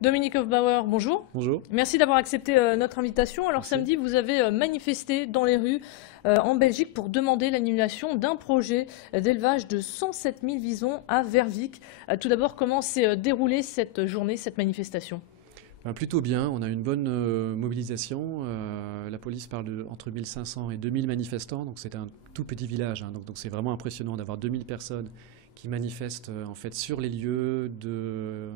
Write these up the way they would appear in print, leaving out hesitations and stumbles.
Dominique Hofbauer, bonjour. Bonjour. Merci d'avoir accepté notre invitation. Alors Merci. samedi, vous avez manifesté dans les rues en Belgique pour demander l'annulation d'un projet d'élevage de 107 000 visons à Vervic. Tout d'abord, comment s'est déroulée cette journée, cette manifestation? Plutôt bien, on a une bonne mobilisation. La police parle de entre 1500 et 2000 manifestants, donc c'est un tout petit village, hein. Donc c'est vraiment impressionnant d'avoir 2000 personnes qui manifestent en fait sur les lieux de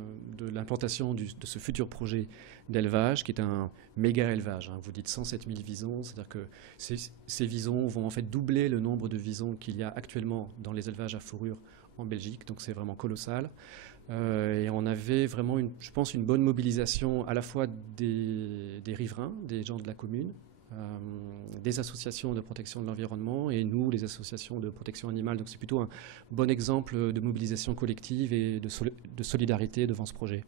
l'implantation de ce futur projet d'élevage, qui est un méga élevage, hein. Vous dites 107 000 visons, c'est-à-dire que ces visons vont en fait doubler le nombre de visons qu'il y a actuellement dans les élevages à fourrure en Belgique, donc c'est vraiment colossal. Et on avait vraiment, je pense, une bonne mobilisation à la fois des riverains, des gens de la commune, des associations de protection de l'environnement et nous, les associations de protection animale. Donc c'est plutôt un bon exemple de mobilisation collective et de solidarité devant ce projet.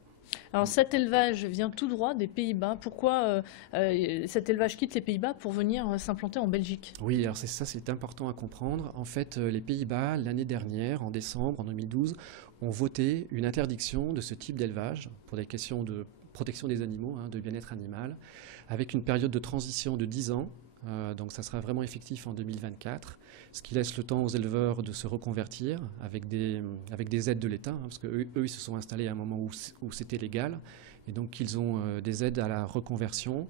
Alors cet élevage vient tout droit des Pays-Bas. Pourquoi cet élevage quitte les Pays-Bas pour venir s'implanter en Belgique? Oui, alors c'est important à comprendre. En fait, les Pays-Bas, l'année dernière, en décembre, en 2012, ont voté une interdiction de ce type d'élevage pour des questions de protection des animaux, hein, de bien-être animal, avec une période de transition de 10 ans. Donc ça sera vraiment effectif en 2024, ce qui laisse le temps aux éleveurs de se reconvertir avec des aides de l'État, hein, parce qu'eux, ils se sont installés à un moment où c'était légal, et donc ils ont des aides à la reconversion.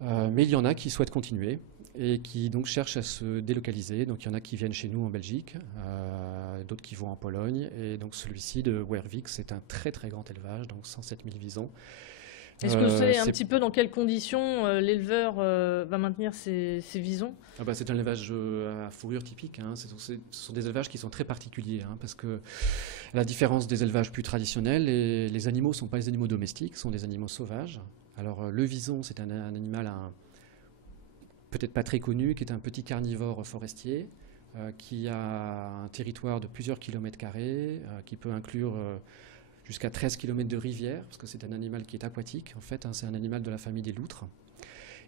Mais il y en a qui souhaitent continuer et qui donc cherchent à se délocaliser. Donc il y en a qui viennent chez nous en Belgique, d'autres qui vont en Pologne. Et donc celui-ci de Wervik, c'est un très très grand élevage, donc 107 000 visons. Est-ce que vous savez un C'est petit peu dans quelles conditions l'éleveur va maintenir ses visons? c'est un élevage à fourrure typique, hein. Ce sont des élevages qui sont très particuliers, hein, parce que à la différence des élevages plus traditionnels, les animaux ne sont pas des animaux domestiques, ce sont des animaux sauvages. Alors le vison, c'est un animal peut-être pas très connu, qui est un petit carnivore forestier, qui a un territoire de plusieurs kilomètres carrés, qui peut inclure jusqu'à 13 kilomètres de rivière, parce que c'est un animal qui est aquatique, en fait, hein, c'est un animal de la famille des loutres.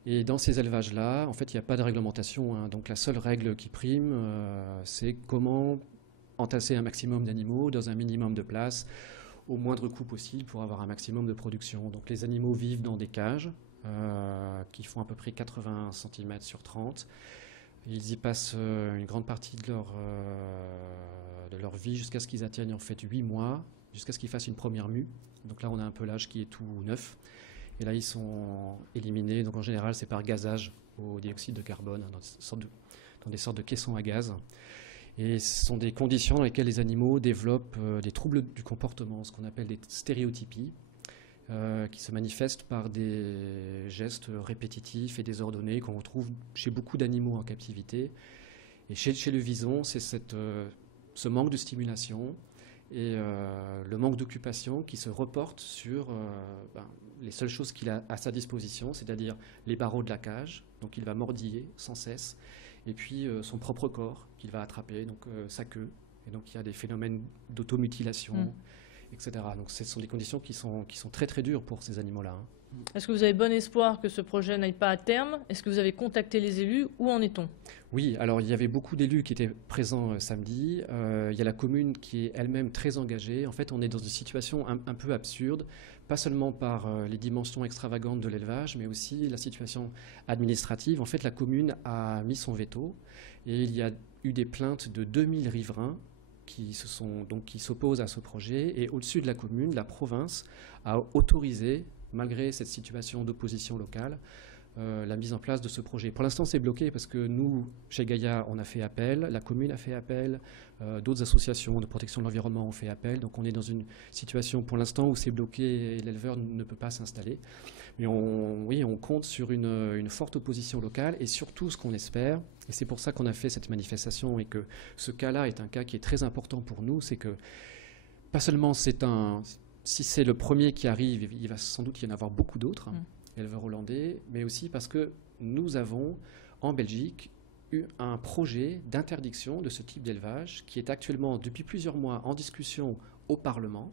Et dans ces élevages-là, en fait, il n'y a pas de réglementation, hein. Donc la seule règle qui prime, c'est comment entasser un maximum d'animaux dans un minimum de place, au moindre coût possible pour avoir un maximum de production. Donc les animaux vivent dans des cages qui font à peu près 80 cm sur 30. Ils y passent une grande partie de leur vie jusqu'à ce qu'ils atteignent en fait 8 mois, jusqu'à ce qu'ils fassent une première mue. Donc là, on a un pelage qui est tout neuf. Et là, ils sont éliminés. Donc en général, c'est par gazage au dioxyde de carbone, hein, dans des sortes de caissons à gaz. Et ce sont des conditions dans lesquelles les animaux développent des troubles du comportement, ce qu'on appelle des stéréotypies, qui se manifestent par des gestes répétitifs et désordonnés qu'on retrouve chez beaucoup d'animaux en captivité. Et chez le vison, c'est ce manque de stimulation et le manque d'occupation qui se reporte sur les seules choses qu'il a à sa disposition, c'est-à-dire les barreaux de la cage, donc il va mordiller sans cesse, et puis son propre corps qu'il va attraper, donc sa queue. Et donc il y a des phénomènes d'automutilation, etc. Donc ce sont des conditions qui sont très très dures pour ces animaux-là, hein. Est-ce que vous avez bon espoir que ce projet n'aille pas à terme? Est-ce que vous avez contacté les élus? Où en est-on? Oui, alors il y avait beaucoup d'élus qui étaient présents samedi. Il y a la commune qui est elle-même très engagée. En fait, on est dans une situation un peu absurde, pas seulement par les dimensions extravagantes de l'élevage, mais aussi la situation administrative. En fait, la commune a mis son veto et il y a eu des plaintes de 2000 riverains qui s'opposent à ce projet. Et au-dessus de la commune, la province a autorisé, malgré cette situation d'opposition locale, la mise en place de ce projet. Pour l'instant, c'est bloqué parce que nous, chez Gaïa, on a fait appel, la commune a fait appel, d'autres associations de protection de l'environnement ont fait appel. Donc on est dans une situation pour l'instant où c'est bloqué et l'éleveur ne peut pas s'installer. Mais on compte sur une forte opposition locale et surtout ce qu'on espère, et c'est pour ça qu'on a fait cette manifestation et que ce cas-là est un cas qui est très important pour nous, c'est que pas seulement si c'est le premier qui arrive, il va sans doute y en avoir beaucoup d'autres, éleveurs hollandais, mais aussi parce que nous avons en Belgique eu un projet d'interdiction de ce type d'élevage qui est actuellement depuis plusieurs mois en discussion au Parlement.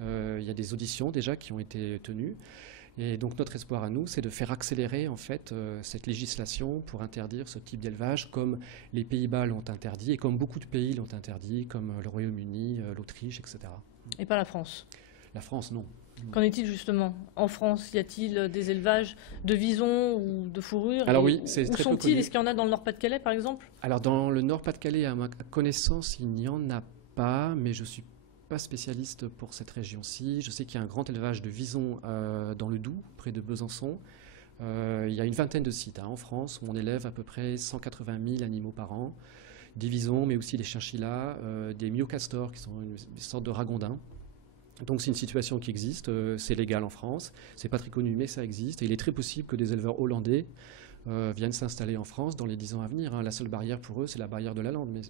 Il y a des auditions déjà qui ont été tenues. Et donc notre espoir à nous, c'est de faire accélérer en fait cette législation pour interdire ce type d'élevage, comme les Pays-Bas l'ont interdit et comme beaucoup de pays l'ont interdit, comme le Royaume-Uni, l'Autriche, etc. Et pas la France? La France, non. Qu'en est-il justement en France? Y a-t-il des élevages de visons ou de fourrures? Alors oui, c'est où très peu sont-ils? connu. Est-ce qu'il y en a dans le Nord-Pas-de-Calais, par exemple? Alors dans le Nord-Pas-de-Calais, à ma connaissance, il n'y en a pas, mais je suis pas spécialiste pour cette région-ci. Je sais qu'il y a un grand élevage de visons dans le Doubs, près de Besançon. Il y a une vingtaine de sites en France où on élève à peu près 180 000 animaux par an. Des visons, mais aussi des chinchillas, des myocastors, qui sont une sorte de ragondins. Donc c'est une situation qui existe, c'est légal en France, c'est pas très connu, mais ça existe. Et il est très possible que des éleveurs hollandais viennent s'installer en France dans les 10 ans à venir. La seule barrière pour eux, c'est la barrière de la langue.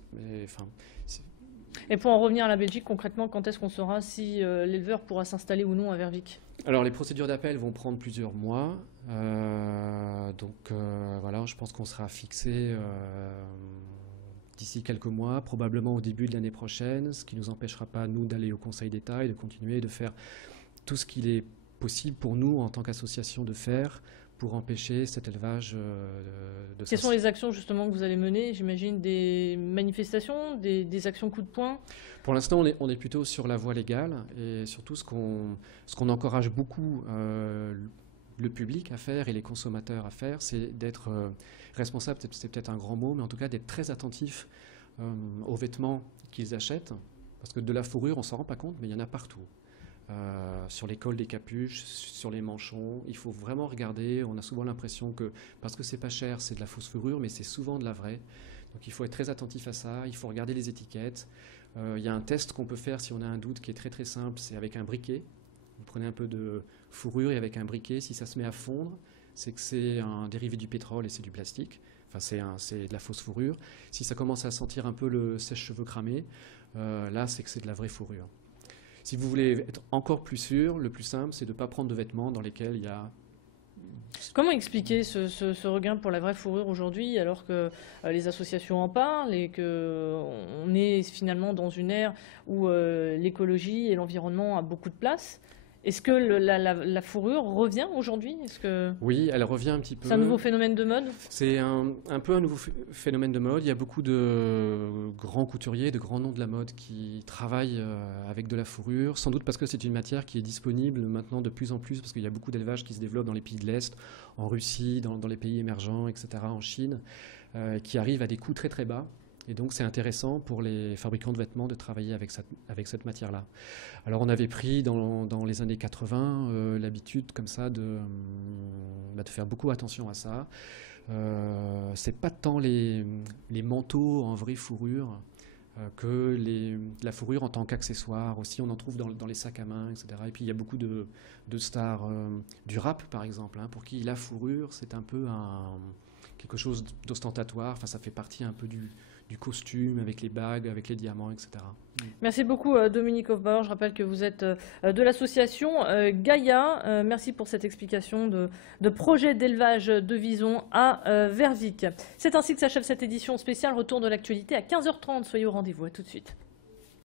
Et pour en revenir à la Belgique, concrètement, quand est-ce qu'on saura si l'éleveur pourra s'installer ou non à Vervic? Alors les procédures d'appel vont prendre plusieurs mois. Voilà, je pense qu'on sera fixé d'ici quelques mois, probablement au début de l'année prochaine, ce qui ne nous empêchera pas, nous, d'aller au Conseil d'État et de continuer de faire tout ce qu'il est possible pour nous, en tant qu'association, de faire pour empêcher cet élevage de Quelles sont les actions justement que vous allez mener? J'imagine des manifestations, des actions coup de poing? Pour l'instant, on est plutôt sur la voie légale et surtout ce qu'on encourage beaucoup le public à faire et les consommateurs à faire, c'est d'être responsable, c'est peut-être un grand mot, mais en tout cas d'être très attentif aux vêtements qu'ils achètent, parce que de la fourrure, on ne s'en rend pas compte, mais il y en a partout. Sur les cols des capuches, sur les manchons, il faut vraiment regarder. On a souvent l'impression que, parce que c'est pas cher, c'est de la fausse fourrure, mais c'est souvent de la vraie. Donc il faut être très attentif à ça, il faut regarder les étiquettes. Il y a un test qu'on peut faire si on a un doute qui est très très simple, c'est avec un briquet. Vous prenez un peu de fourrure et avec un briquet, si ça se met à fondre, c'est que c'est un dérivé du pétrole et c'est du plastique. Enfin, c'est de la fausse fourrure. Si ça commence à sentir un peu le sèche-cheveux cramé, là, c'est que c'est de la vraie fourrure. Si vous voulez être encore plus sûr, le plus simple, c'est de ne pas prendre de vêtements dans lesquels il y a... Comment expliquer ce regain pour la vraie fourrure aujourd'hui, alors que les associations en parlent et qu'on est finalement dans une ère où l'écologie et l'environnement a beaucoup de place? Est-ce que la fourrure revient aujourd'hui? Oui, elle revient un petit peu. C'est un nouveau phénomène de mode? C'est un peu un nouveau phénomène de mode. Il y a beaucoup de grands couturiers, de grands noms de la mode qui travaillent avec de la fourrure, sans doute parce que c'est une matière qui est disponible maintenant de plus en plus, parce qu'il y a beaucoup d'élevages qui se développent dans les pays de l'Est, en Russie, dans les pays émergents, etc., en Chine, qui arrivent à des coûts très très bas. Et donc c'est intéressant pour les fabricants de vêtements de travailler avec cette matière-là. Alors on avait pris dans les années 80 l'habitude comme ça de faire beaucoup attention à ça. C'est pas tant les manteaux en vraie fourrure que la fourrure en tant qu'accessoire. Aussi on en trouve dans les sacs à main, etc. Et puis il y a beaucoup de stars du rap par exemple, pour qui la fourrure c'est un peu quelque chose d'ostentatoire. Enfin ça fait partie un peu du costume, avec les bagues, avec les diamants, etc. Merci beaucoup Dominique Hofbauer. Je rappelle que vous êtes de l'association Gaïa. Merci pour cette explication de projet d'élevage de visons à Vervic. C'est ainsi que s'achève cette édition spéciale Retour de l'actualité à 15h30. Soyez au rendez-vous. À tout de suite.